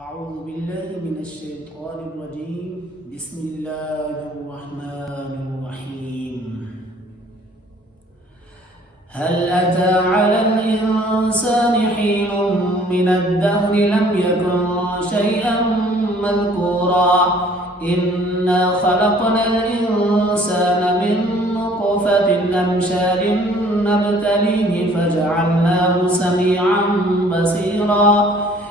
أعوذ بالله من الشيطان الرجيم. بسم الله الرحمن الرحيم. هل أتى على الإنسان حين من الدهر لم يكن شيئا مذكورا إنا خلقنا الإنسان من نطفة أمشاج نبتليه فجعلناه سميعا بصيرا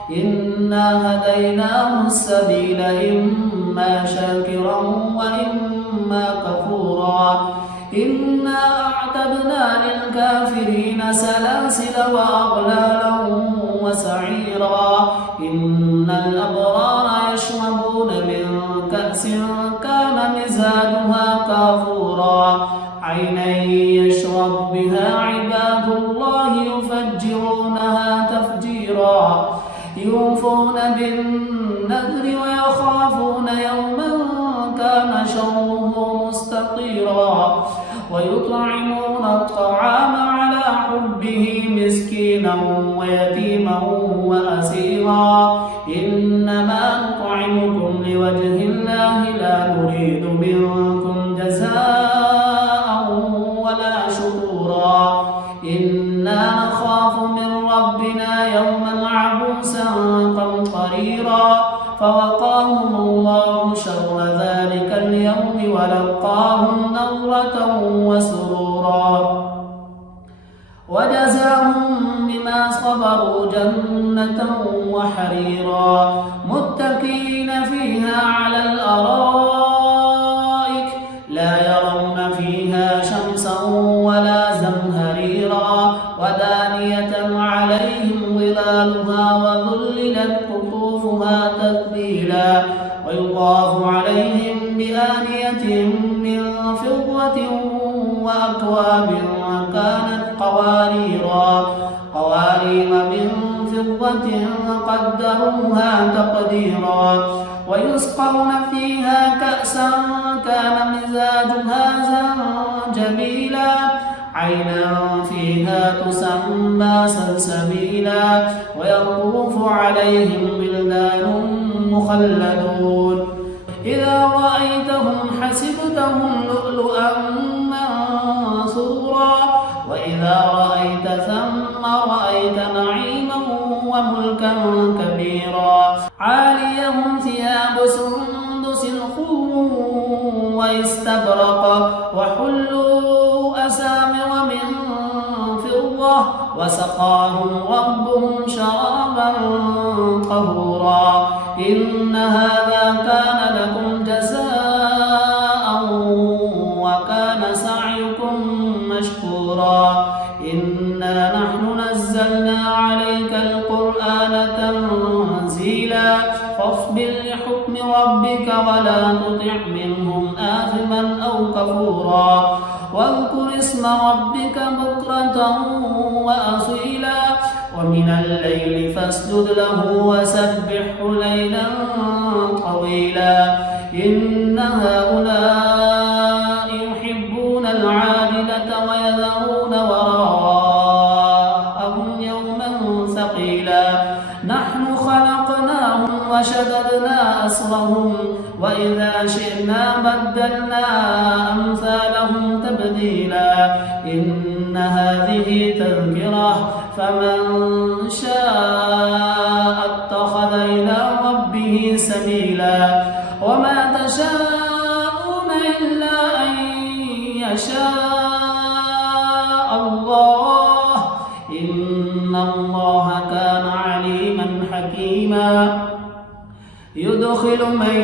إنا هديناه السبيل إما شاكرا وإما كفورا إنا أعتدنا للكافرين سلاسل وأغلالا وسعيرا إن الأبرار يشربون من كأس كان مزاجها كافورا عينا يشرب بها عباد الله يفجرونها تفجيرا يوفون بالنذر ويخافون يوما كان شره مستطيرا ويطعمون الطعام على حبه مسكينا ويتيما وأسيرا إنما نطعمكم لوجه الله لا نريد منكم جزاء ولا شكورا إنا نخاف من ربنا يوما عبوسا قمطريرا فوقاهم الله شر ذلك اليوم ولقاهم نضرة وسرورا وجزاهم بما صبروا جنة وحريرا متكئين فيها على الأرائك لا يرون فيها شمسا ولا زمهريرا ودانية عليهم ظلالها وذللت قطوفها تذليلا ويطاف عليهم بآنية من فضة وأكواب كانت قوارير من فضة قدروها تقديرا ويسقون فيها كأسا كان مزاجها زنجبيلا عينا فيها تسمى سلسبيلا ويطوف عليهم ولدان مخلدون إذا رأيتهم حسبتهم لؤلؤا منثورا وإذا رأيت ثم رأيت نعيما وملكا كبيرا عاليهم ثياب سندس خضر واستبرق وحلوا أسامر من فضة وسقاهم ربهم شرابا طهورا إن هذا كان لكم جزاء وكان سعيكم مشكورا إنا نحن نزلنا عليك القرآن تنزيلا فاصبر لحكم ربك ولا تطع منهم آثما أو كفورا واذكر اسم ربك بكرة وأصيلا ومن الليل فاسجد له وسبحه ليلا طويلا إن هؤلاء يحبون العاجلة ويذرون وراءهم يوما ثقيلا نحن خلقناهم وشددنا أسرهم وإذا شئنا بدلنا أمثالهم تبديلا إن هذه تذكرة فمن شاء اتخذ إلى ربه سبيلا وما تشاءون إلا أن يشاء الله إن الله كان عليما حكيما يدخل من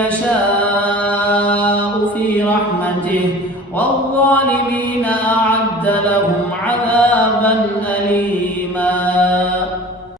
يشاء في رحمته والظالمين أعد لهم عذابا أليما.